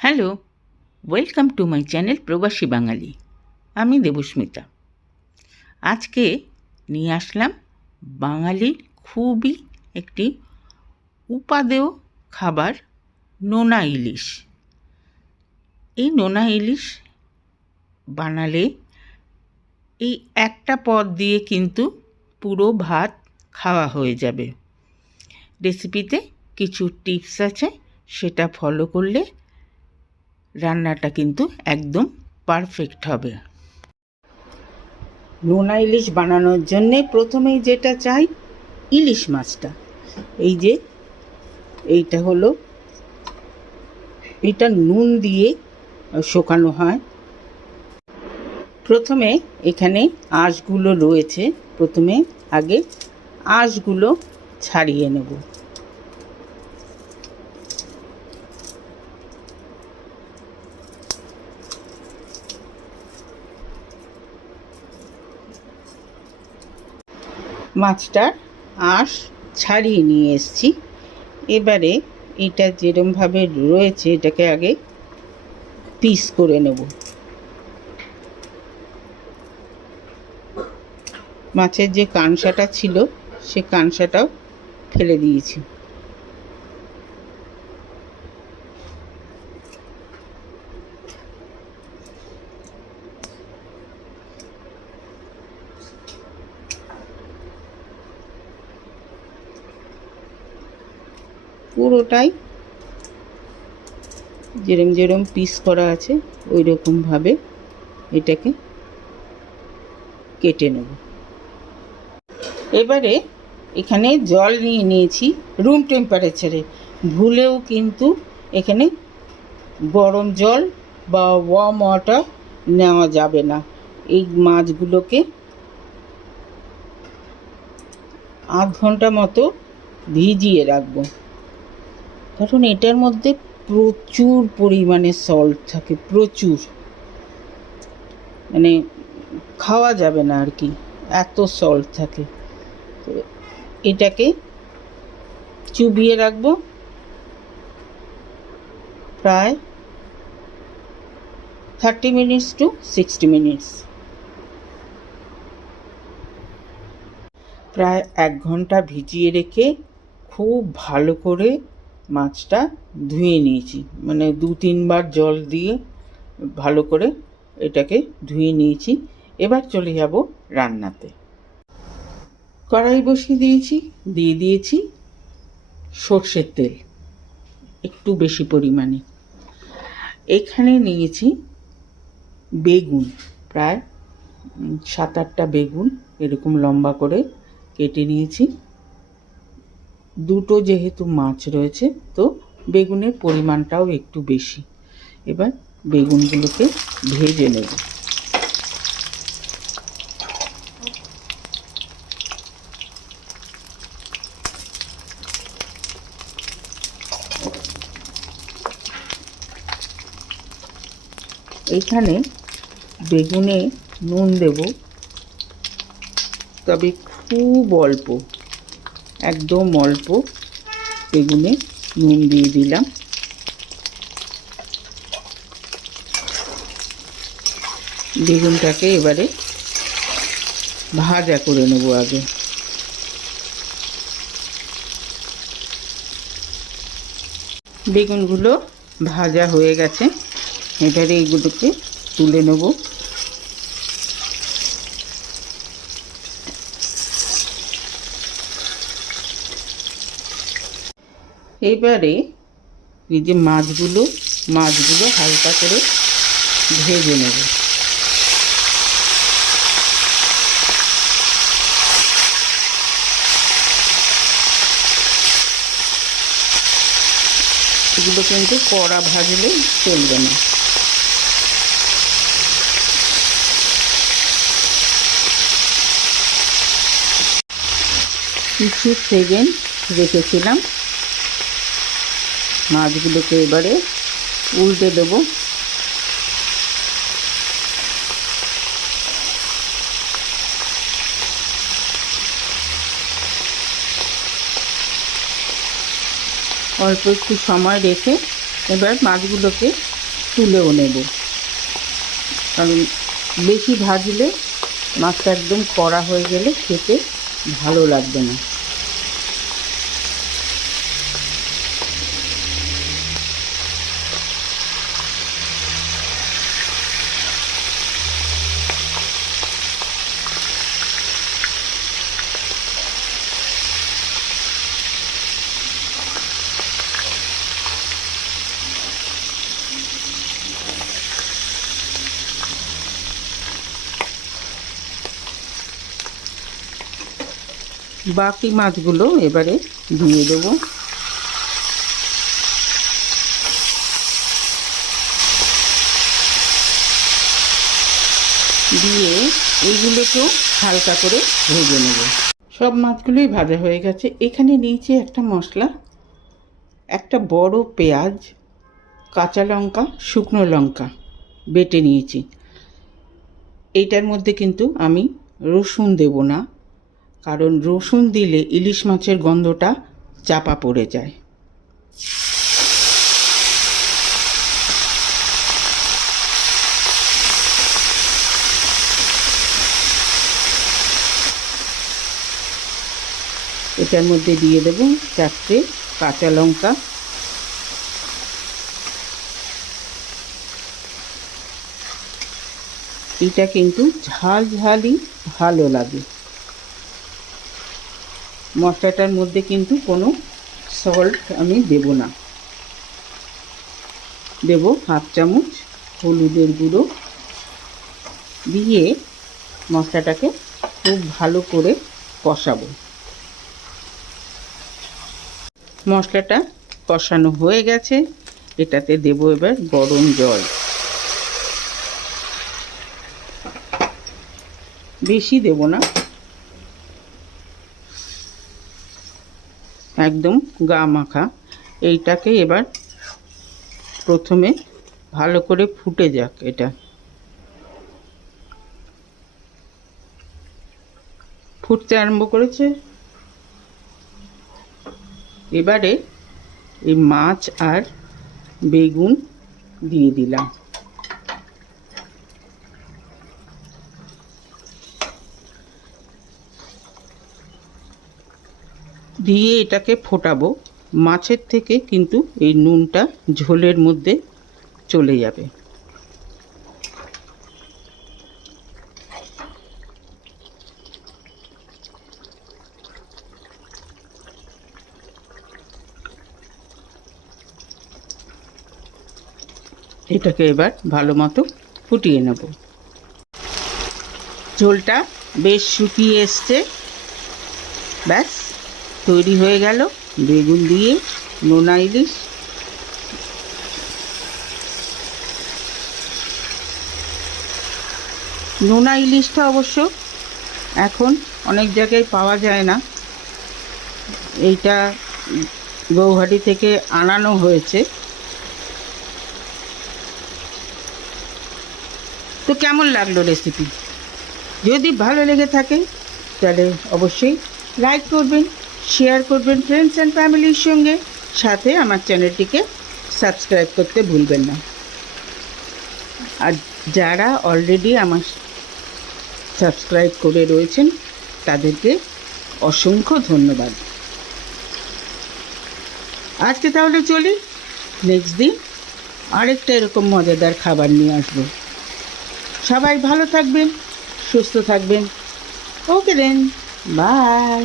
Hello welcome to my channel Probashi Bangali. আমি দেবস্মিতা। আজকে নিয়ে আসলাম বাঙালির খুবই একটি উপাদেয় খাবার নোনা ইলিশ। এই নোনা ইলিশ বানালে এই একটা পদ দিয়ে কিন্তু পুরো ভাত খাওয়া হয়ে যাবে। রেসিপিতে কিছু টিপস আছে, সেটা ফলো করলে রান্নাটা কিন্তু একদম পারফেক্ট হবে। নোনা ইলিশ বানানোর জন্যে প্রথমেই যেটা চাই, ইলিশ মাছটা। এই যে, এইটা হলো, এটা নুন দিয়ে শোকানো হয়। প্রথমে এখানে আঁশগুলো রয়েছে। প্রথমে আগে আঁশগুলো ছাড়িয়ে নেব। মাছটার আঁশ ছাড়িয়ে নিয়ে এসছি। এবারে এটা যেরমভাবে রয়েছে, এটাকে আগে পিস করে নেব। মাছের যে কানসাটা ছিল, সে কানসাটাও ফেলে দিয়েছি। পুরোটাই যেরম যেরম পিস করা আছে ওই রকমভাবে এটাকে কেটে নেব। এবারে এখানে জল নিয়ে নিয়েছি রুম টেম্পারেচারে ভুলেও কিন্তু এখানে গরম জল বা ওয়ার্ম ওয়াটার নেওয়া যাবে না। এই মাছগুলোকে আধ ঘণ্টা মতো ভিজিয়ে রাখব। কারণ এটার মধ্যে প্রচুর পরিমাণে সল্ট থাকে, প্রচুর। মানে খাওয়া যাবে না আর কি, এত সল্ট থাকে। তো এটাকে চুবিয়ে রাখব। প্রায় thirty minutes to sixty minutes প্রায় এক ঘণ্টা ভিজিয়ে রেখে খুব ভালো করে মাছটা ধুয়ে নিয়েছি। মানে দু, তিনবার জল দিয়ে ভালো করে এটাকে ধুয়ে নিয়েছি। এবার চলে যাব রান্নাতে। কড়াই বসিয়ে দিয়েছি, দিয়ে দিয়েছি সর্ষের তেল, একটু বেশি পরিমাণে। এখানে নিয়েছি বেগুন, প্রায় সাত, আটটা বেগুন, এরকম লম্বা করে কেটে নিয়েছি। দুটো যেহেতু মাছ রয়েছে, তো বেগুনের পরিমাণটাও একটু বেশি। এবার বেগুনগুলোকে ভেজে নেব। এখানে বেগুনে নুন দেব, তবে খুব অল্প। একদম অল্প বেগুনে নুন দিয়ে দিলাম। বেগুনটাকে এবারে ভাজা করে নেব আগে। বেগুনগুলো ভাজা হয়ে গেছে। এবারে এইগুলোকে তুলে নেব। এবারে এই যে মাছগুলো মাছগুলো হালকা করে ভেজে নেব। এগুলো কিন্তু কড়া ভাজলে চলবে না। কিছু সেকেন্ড রেখেছিলাম। মাছগুলোকে এবারে উল্টে দেব। অল্প একটু সময় রেখে এবার মাছগুলোকে তুলেও নেব। কারণ বেশি ভাজলে মাছটা একদম কড়া হয়ে গেলে খেতে ভালো লাগবে না। বাকি মাছগুলো এবারে দিয়ে দেবো। দিয়ে এইগুলোকেও হালকা করে ভেজে নেব। সব মাছগুলোই ভাজা হয়ে গেছে। এখানে নিয়েছি একটা মশলা, একটা বড় পেঁয়াজ, কাঁচা লঙ্কা, শুকনো লঙ্কা বেটে নিয়েছি। এইটার মধ্যে কিন্তু আমি রসুন দেব না। কারণ রসুন দিলে ইলিশ মাছের গন্ধটা চাপা পড়ে যায়। এটার মধ্যে দিয়ে দেব চারটে কাঁচা লঙ্কা। এটা কিন্তু ঝাল ঝালই ভালো লাগে। মশলাটার মধ্যে কিন্তু কোনো সল্ট আমি দেব না। দেব হাফ চামচ হলুদের গুঁড়ো দিয়ে মশলাটাকে খুব ভালো করে কষাবো। মশলাটা কষানো হয়ে গেছে, এটাতে দেব এবার গরম জল। বেশি দেব না একদম গা মাখা। এইটাকে এবার প্রথমে ভালো করে ফুটে যাক এটা। ফুটতে আরম্ভ করেছে। এবারে এই মাছ আর বেগুন দিয়ে দিলাম। দিয়ে এটাকে ফোটাবো, মাছের থেকে কিন্তু এই নুনটা ঝোলের মধ্যে চলে যাবে। এটাকে এবার ভালো মতো ফুটিয়ে নেব। ঝোলটা বেশ শুকিয়ে এসছে। ব্যাস। তৈরি হয়ে গেল। বেগুন দিয়ে নোনা ইলিশ। নোনা ইলিশটা অবশ্য এখন অনেক জায়গায় পাওয়া যায় না। এইটা গৌহাটি থেকে আনানো হয়েছে। তো কেমন লাগল রেসিপি যদি ভালো লেগে থাকে, তাহলে অবশ্যই লাইক করবেন। শেয়ার করবেন ফ্রেন্ডস অ্যান্ড ফ্যামিলির সঙ্গে। সাথে আমার চ্যানেলটিকে সাবস্ক্রাইব করতে ভুলবেন না। আর যারা অলরেডি আমার সাবস্ক্রাইব করে রয়েছেন, তাদেরকে অসংখ্য ধন্যবাদ। আজকে তাহলে চলি নেক্সট দিন আরেকটা এরকম মজাদার খাবার নিয়ে আসব। সবাই ভালো থাকবেন, সুস্থ থাকবেন। ওকে দেন বাই